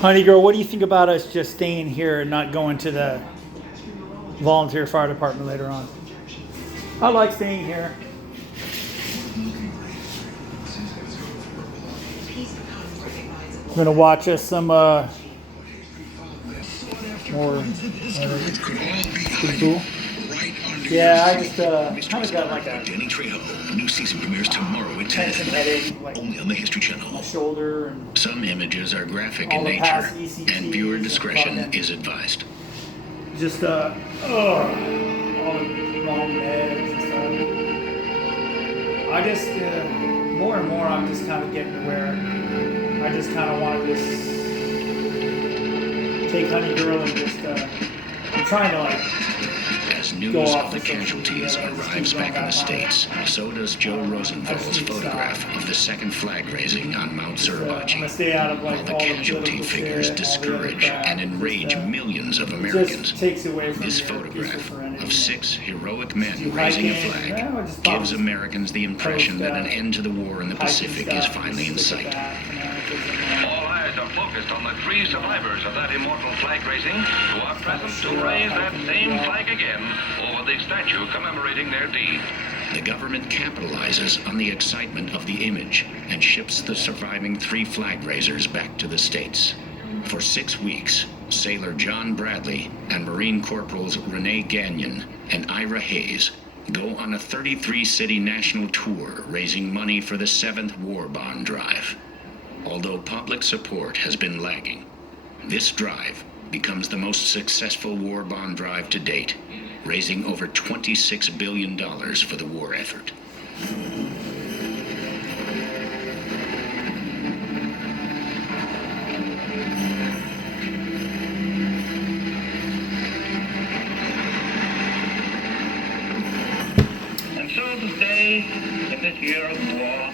Honey girl, what do you think about us just staying here and not going to the volunteer fire department later on? I like staying here. I'm gonna watch us some more. Pretty cool. Yeah, I just kind of got like a Danny Trejo. New season premieres tomorrow at 10. tension headache, like Only on the History Channel. my shoulder and Some images are graphic all in the nature, past ECTs and viewer and discretion fucking- is advised. just all the long heads and stuff. I just more and more I'm just kind of getting to where I just kind of want to just take Honey Girl and just I'm trying to like As Go news off of the the social casualties media, arrives just back in the keep going States, so does Joe Rosenthal's just photograph of the second flag raising on Mount I'm Zurbachi. gonna stay out of While like the all the casualty political figures shit, all the other discourage crap. and enrage Just, millions of it Americans, just takes away from this your peaceful photograph serenity. of 6 heroic men You raising a hiking, flag yeah, just gives post- Americans the impression that an end to the war in the hiking Pacific is stuff, finally in stick it sight. back, you know, because, All eyes are focused on the 3 survivors of that immortal flag raising who are present to raise that same flag again over the statue commemorating their deed. The government capitalizes on the excitement of the image and ships the surviving 3 flag raisers back to the States. For 6 weeks, Sailor John Bradley and Marine Corporals Renee Gagnon and Ira Hayes go on a 33-city national tour raising money for the 7th War Bond Drive. Although public support has been lagging, this drive becomes the most successful war bond drive to date, raising over $26 billion for the war effort. And so today, in this year of war,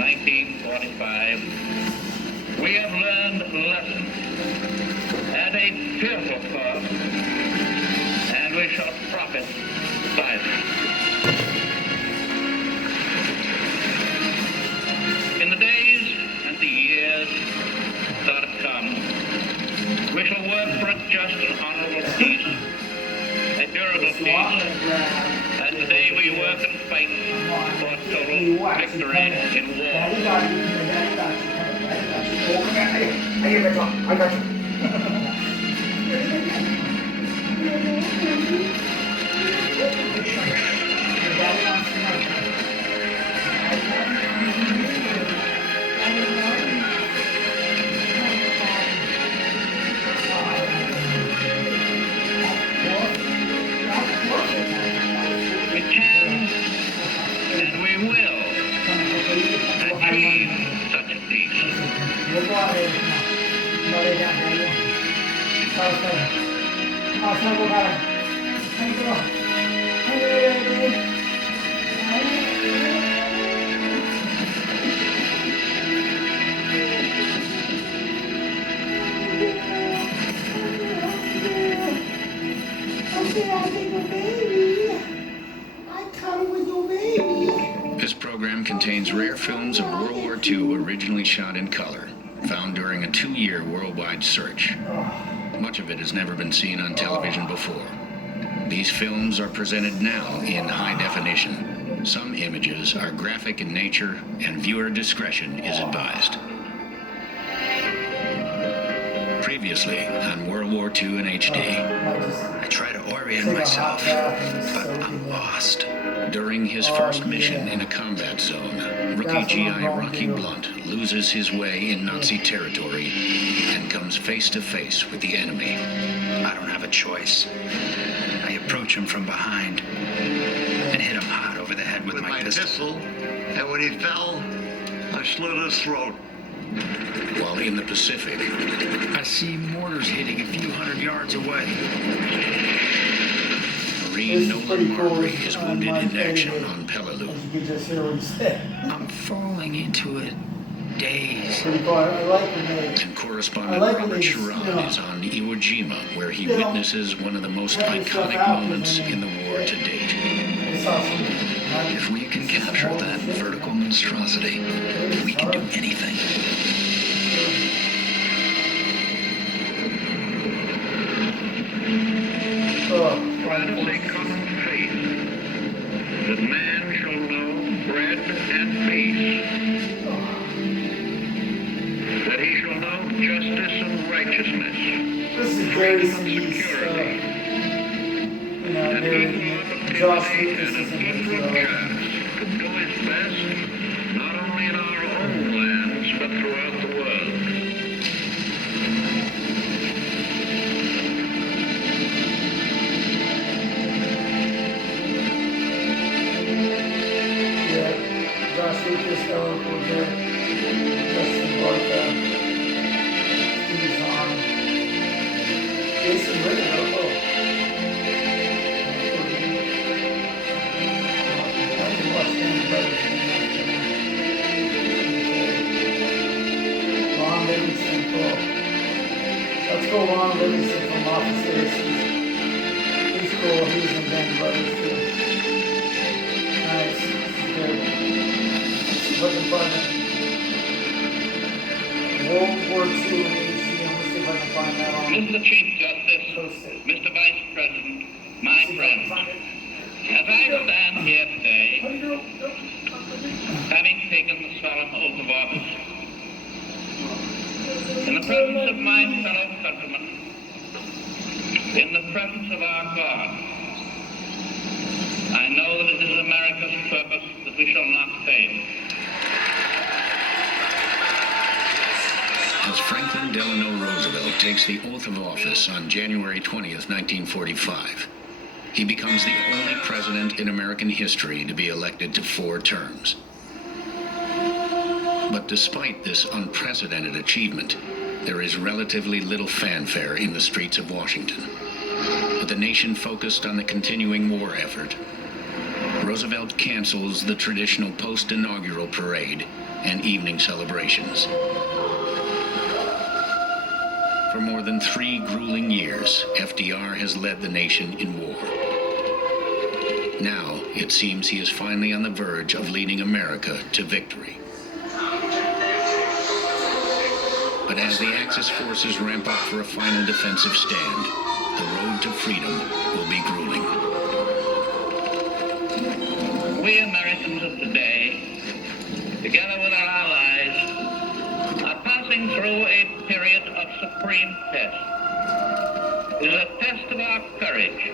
1945, we have learned lessons at a fearful cost, and we shall profit by them. In the days and the years that have come, we shall work for a just and honorable peace, a durable peace. And today we work and fight for total victory in war. I got you. We can and we will achieve such a peace. This program contains rare films of World War II originally shot in color, found during a 2-year worldwide search. Much of it has never been seen on television before. These films are presented now in high definition. Some images are graphic in nature, and viewer discretion is advised. Previously on World War II in HD. I try to orient myself, but I'm lost. During his first mission in a combat zone, rookie GI Rocky Blunt loses his way in Nazi territory and comes face to face with the enemy. I don't have a choice. I approach him from behind and hit him hard over the head with my pistol. And when he fell, I slit his throat. While in the Pacific, I see mortars hitting a few hundred yards away. Marine This is pretty Nolan cool. Marley This is is wounded my in action favorite. on Peleliu. As you can just hear what he said. I'm falling into a daze. Pretty cool. I like when they. And correspondent I like when Robert they, Sharon you know, is on Iwo Jima, where he they don't witnesses one of the most have stuff iconic out moments and in the war to date. I saw some. If we can capture that vertical monstrosity, we can do anything. justice and righteousness, This is very some East stuff. You know, and there, Josh Lucas is in Goodwill his Church could do its best, not only in our own lands, but throughout the world. yeah, Josh Lucas, Ellen Forget, Justin Bartha, Steve Zahn, Jason Ritter, oh. Ron Livingston, cool. Let's go Ron Livingston from Office Space. He's cool, he's in Band Brothers too. Nice, good. Looking fun. World War II in HC, I'm gonna see if I can find that on. Mr. Chief Justice, Post it. Mr. Vice President, my friend, as I stand here today, having taken the solemn oath of office, in the presence of my fellow countrymen, in the presence of our God, I know that it is America's purpose that we shall not fail. As Franklin Delano Roosevelt takes the oath of office on January 20th, 1945, he becomes the only president in American history to be elected to 4 terms. But despite this unprecedented achievement, there is relatively little fanfare in the streets of Washington. With the nation focused on the continuing war effort, Roosevelt cancels the traditional post-inaugural parade and evening celebrations. For more than 3 grueling years, FDR has led the nation in war. Now, it seems he is finally on the verge of leading America to victory. But as the Axis forces ramp up for a final defensive stand, the road to freedom will be grueling. We Americans of today, together with our allies, are passing through a period of supreme test. It is a test of our courage,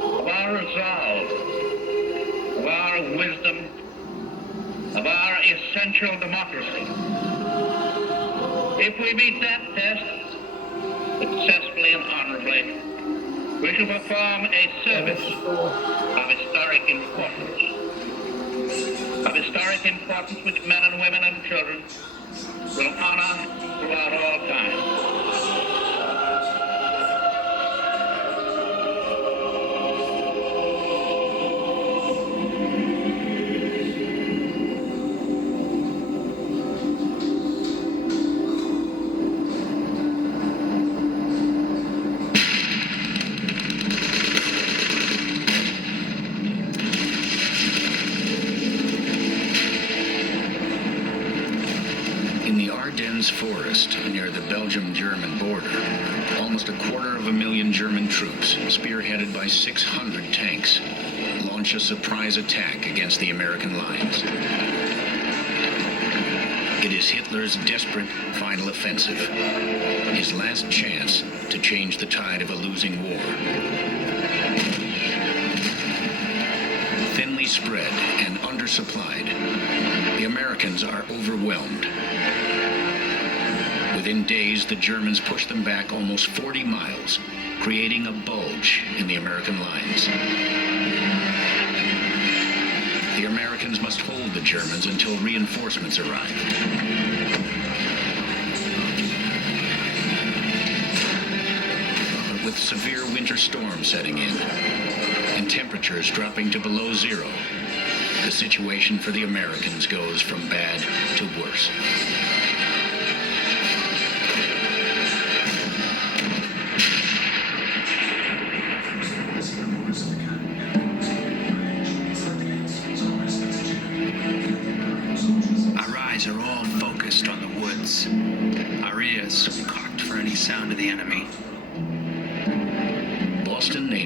of our resolve, of our wisdom, of our essential democracy. If we meet that test successfully and honorably, we shall perform a service of historic importance. Of historic importance which men and women and children will honor throughout all time. Forest near the Belgium-German border, almost 250,000 German troops, spearheaded by 600 tanks, launch a surprise attack against the American lines. It is Hitler's desperate final offensive, his last chance to change the tide of a losing war. Thinly spread and undersupplied, the Americans are overwhelmed. Within days, the Germans pushed them back almost 40 miles, creating a bulge in the American lines. The Americans must hold the Germans until reinforcements arrive. But with severe winter storms setting in and temperatures dropping to below 0, the situation for the Americans goes from bad to worse. Are all focused on the woods, our ears cocked for any sound of the enemy. Boston native